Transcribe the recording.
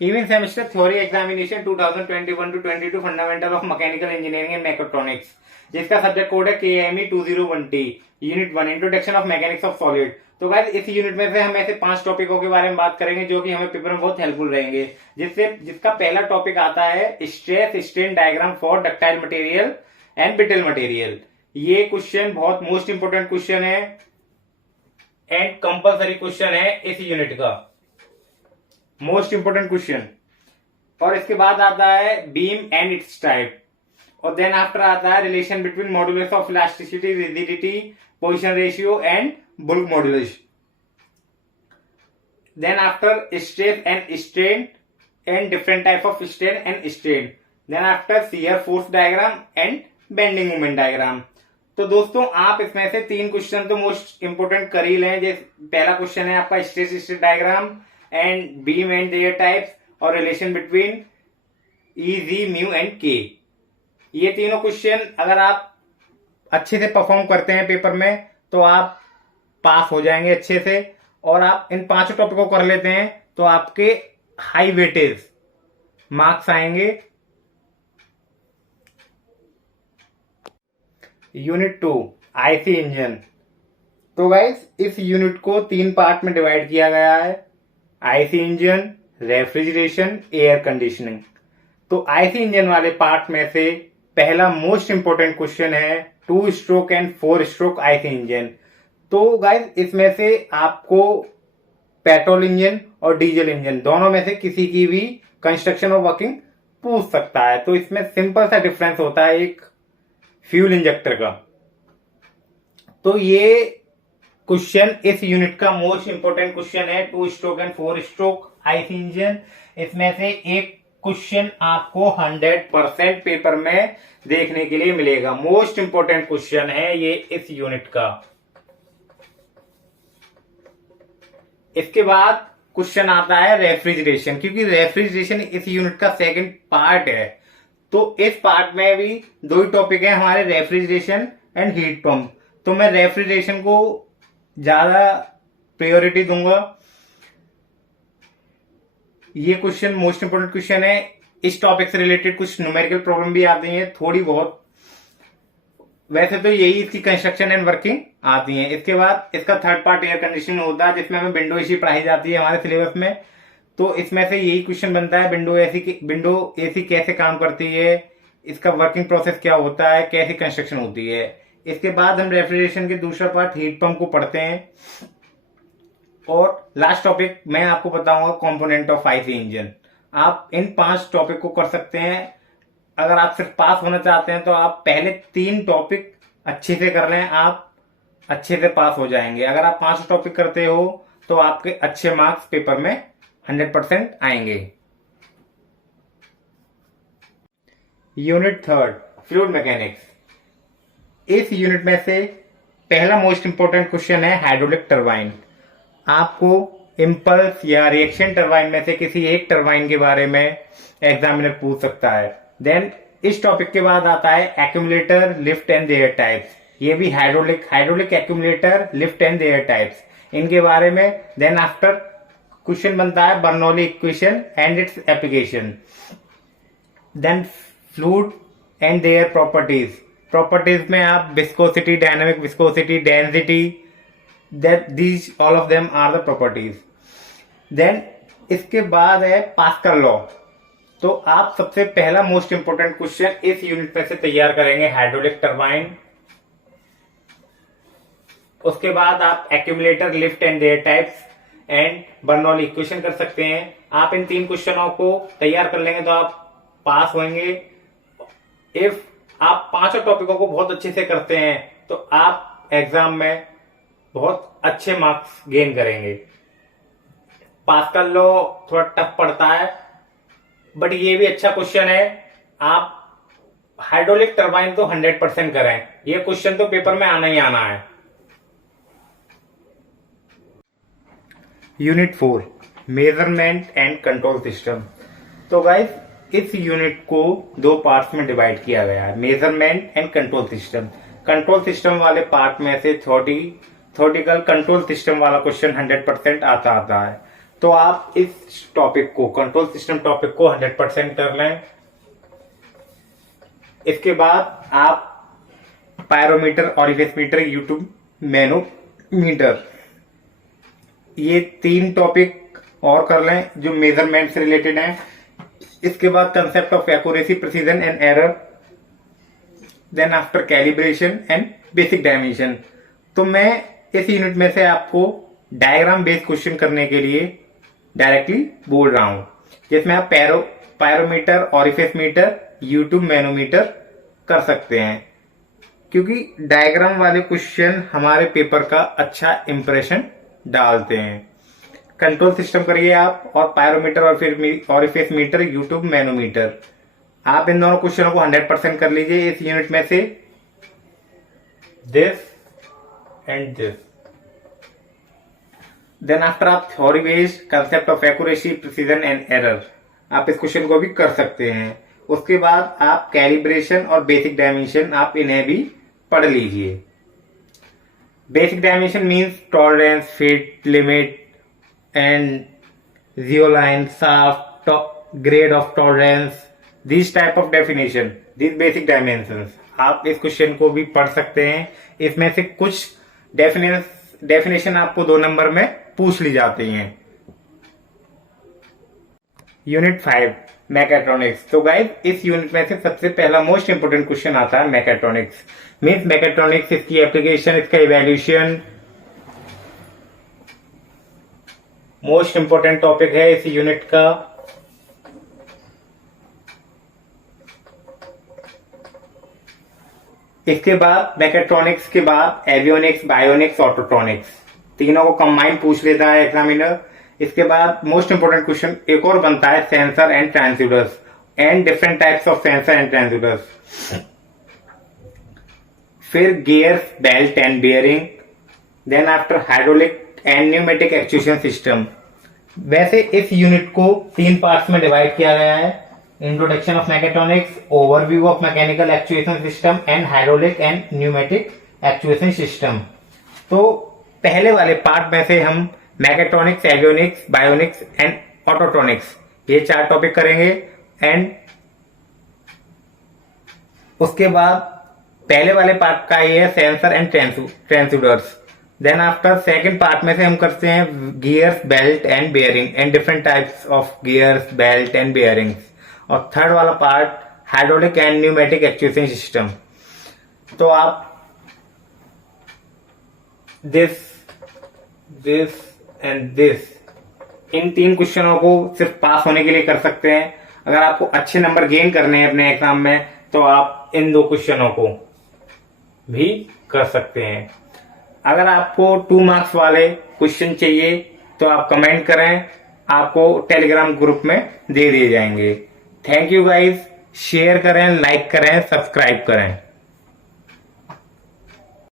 Even semester theory examination 2021 to 22 fundamental of mechanical engineering and mechatronics, जिसका subject code है KME 201T, unit 1 introduction of mechanics of solid. तो guys इस unit में से हम ऐसे 5 टॉपिकों के बारे में बात करेंगे जो कि हमें पेपर में बहुत हेल्पफुल रहेंगे, जिसका पहला टॉपिक आता है stress strain diagram for ductile material and brittle material. ये क्वेश्चन बहुत मोस्ट इंपोर्टेंट क्वेश्चन है एंड कंपल्सरी क्वेश्चन है इस यूनिट का, मोस्ट इंपोर्टेंट क्वेश्चन। और इसके बाद आता है बीम एंड इट्स टाइप, और देन आफ्टर आता है relation between modulus of elasticity, rigidity, position ratio and bulk modulus. Then after stress and strain and different type of strain and strain. Then after shear force diagram and bending moment diagram. तो दोस्तों आप इसमें से 3 question तो most important कर ही लें। जैसे पहला क्वेश्चन है आपका stress strain diagram and beam and their types और relation between E, G, mu and K. ये तीनों क्वेश्चन अगर आप अच्छे से परफॉर्म करते हैं पेपर में तो आप पास हो जाएंगे अच्छे से, और आप इन 5 टॉपिकों को कर लेते हैं तो आपके हाई वेटेज मार्क्स आएंगे। Unit 2 IC engine. तो गाइस इस यूनिट को 3 पार्ट में डिवाइड किया गया है, IC engine, refrigeration, air conditioning. तो आईसी इंजन वाले पार्ट में से पहला मोस्ट इंपोर्टेंट क्वेश्चन है 2 stroke and 4 stroke IC engine. तो गाइस इसमें से आपको पेट्रोल इंजन और डीजल इंजन दोनों में से किसी की भी कंस्ट्रक्शन और वर्किंग पूछ सकता है। तो इसमें सिंपल सा डिफरेंस होता है एक फ्यूल इंजेक्टर का। तो ये क्वेश्चन इस यूनिट का मोस्ट इंपोर्टेंट क्वेश्चन है 2 stroke and 4 stroke IC engine. इसमें से एक क्वेश्चन आपको 100% पेपर में देखने के लिए मिलेगा। मोस्ट इंपोर्टेंट क्वेश्चन है ये इस यूनिट का। इसके बाद क्वेश्चन आता है रेफ्रिजरेशन, क्योंकि रेफ्रिजरेशन इस यूनिट का सेकंड पार्ट है। तो इस पार्ट में भी 2 ही टॉपिक है हमारे, रेफ्रिजरेशन एंड हीट पंप। तो मैं रेफ्रिजरेशन को ज्यादा प्रायोरिटी दूंगा। ये क्वेश्चन मोस्ट इंपोर्टेंट क्वेश्चन है। इस टॉपिक से रिलेटेड कुछ न्यूमेरिकल प्रॉब्लम भी आती हैं थोड़ी बहुत, वैसे तो यही इसकी कंस्ट्रक्शन एंड वर्किंग आती है। इसके बाद इसका थर्ड पार्ट एयर कंडीशनिंग होता है, जिसमें हमें विंडो एसी पढ़ाई जाती है हमारे सिलेबस में। तो इसमें से यही क्वेश्चन बनता है, विंडो एसी कैसे काम करती है, इसका वर्किंग प्रोसेस क्या होता है, कैसी कंस्ट्रक्शन होती है। इसके बाद हम रेफ्रिजरेशन के दूसरा पार्ट हीट पंप को पढ़ते हैं। और लास्ट टॉपिक मैं आपको बताऊंगा कंपोनेंट ऑफ आईसी इंजन। आप इन 5 टॉपिक को कर सकते हैं। अगर आप सिर्फ पास होना चाहते हैं तो आप पहले 3 टॉपिक अच्छे से कर लें, आप अच्छे से पास हो जाएंगे। अगर आप 5 टॉपिक करते हो तो आपके अच्छे मार्क्स पेपर में 100% आएंगे। Unit 3 fluid mechanics. इस यूनिट में से पहला मोस्ट इंपोर्टेंट क्वेश्चन है हाइड्रोलिक टरबाइन। आपको इंपल्स या रिएक्शन टरबाइन में से किसी एक टरबाइन के बारे में एग्जामिनर पूछ सकता है। देन इस टॉपिक के बाद आता है accumulator, lift and their types. ये भी hydraulic accumulator, lift and their types, इनके बारे में। देन आफ्टर क्वेश्चन बनता है Bernoulli equation and its application. Then fluid and their properties में आप viscosity, dynamic viscosity, density, these all of them are the properties. Then इसके बाद है पास्कल लॉ। तो आप सबसे पहला मोस्ट इंपोर्टेंट क्वेश्चन इस यूनिट में से तैयार करेंगे हाइड्रोलिक टरबाइन। उसके बाद आप accumulator, lift and their types and Bernoulli equation कर सकते हैं। आप इन 3 क्वेश्चनों को तैयार कर लेंगे तो आप पास होंगे। इफ आप 5 टॉपिकों को बहुत अच्छे से करते हैं तो आप एग्जाम में बहुत अच्छे मार्क्स गेन करेंगे। पास्कल लॉ थोड़ा टफ पड़ता है, बट ये भी अच्छा क्वेश्चन है। आप हाइड्रोलिक टरबाइन तो 100% करें, ये क्वेश्चन तो पेपर में आना ही आना है। Unit 4 measurement and control system. तो गाइस इस यूनिट को 2 पार्ट्स में डिवाइड किया गया है, measurement and control system. Control system वाले पार्ट में से थ्योरेटिकल कंट्रोल सिस्टम वाला क्वेश्चन 100% आता है। तो आप इस टॉपिक को, कंट्रोल सिस्टम टॉपिक को 100% कर लें। इसके बाद आप pyrometer, orifice meter, U tube manometer, ये 3 टॉपिक और कर लें जो मेजरमेंट से रिलेटेड हैं। इसके बाद concept of accuracy, precision and error, then after calibration and basic dimension. तो मैं इस यूनिट में से आपको डायग्राम बेस्ड क्वेश्चन करने के लिए डायरेक्टली बोल रहा हूं, जिसमें आप pyrometer, orifice meter, U tube manometer कर सकते हैं, क्योंकि डायग्राम वाले क्वेश्चन हमारे पेपर का अच्छा इंप्रेशन डालते हैं। कंट्रोल सिस्टम करिए आप, और पायरोमीटर और फिर ऑरिफिस मीटर, यूट्यूब मैनोमीटर, आप इन दोनों क्वेश्चनों को 100% कर लीजिए इस यूनिट में से, this and this. Then after आप theory based, concept of accuracy, precision and error, आप इस क्वेश्चन को भी कर सकते हैं। उसके बाद आप कैलिब्रेशन और बेसिक डायमेंशन, आप इन्हें भी पढ़ लीजिए। Basic dimension means tolerance, fit, limit and zero line, shaft, grade of tolerance, this type of definition, this basic dimensions, आप इस क्वेश्चन को भी पढ़ सकते हैं। इसमें से कुछ डेफिनेशन आपको 2 नंबर में पूछ ली जाती हैं। Unit 5 mechatronics. तो गाइस इस यूनिट में से सबसे पहला मोस्ट इंपोर्टेंट क्वेश्चन आता है मैकेट्रॉनिक्स। मीन्स मैकेट्रॉनिक्स, इसकी एप्लीकेशन, इसका इवैल्यूएशन, मोस्ट इंपोर्टेंट टॉपिक है इस यूनिट का। इसके बाद मैकेट्रॉनिक्स के बाद एवियोनिक्स, बायोनिक्स, ऑटोट्रॉनिक्स, तीनों को कंबाइन पूछ लेता है एग्जामिनर। इसके बाद मोस्ट इंपोर्टेंट क्वेश्चन एक और बनता है, sensor and transducers and different types of sensor and transducers. फिर gears, belt and bearing, then after hydraulic and pneumatic actuation system. वैसे इस यूनिट को 3 पार्ट्स में डिवाइड किया गया है, introduction of mechatronics, overview of mechanical actuation system and hydraulic and pneumatic actuation system. तो पहले वाले पार्ट में से हम मैकेट्रॉनिक्स, एवियोनिक्स, बायोनिक्स एंड ऑटोट्रॉनिक्स, ये 4 टॉपिक करेंगे। एंड उसके बाद पहले वाले पार्ट का ये है sensor and transducers. Then after second part में से हम करते हैं gears, belt and bearing and different types of gears, belt and bearings. और थर्ड वाला part hydraulic and pneumatic actuation system. तो आप दिस एंड दिस, इन 3 क्वेश्चनों को सिर्फ पास होने के लिए कर सकते हैं। अगर आपको अच्छे नंबर गेन करने हैं अपने एग्जाम में, तो आप इन 2 क्वेश्चनों को भी कर सकते हैं। अगर आपको 2 मार्क्स वाले क्वेश्चन चाहिए तो आप कमेंट करें, आपको टेलीग्राम ग्रुप में दे दिए जाएंगे। थैंक यू गाइस, शेयर करें, लाइक करें, सब्सक्राइब करें।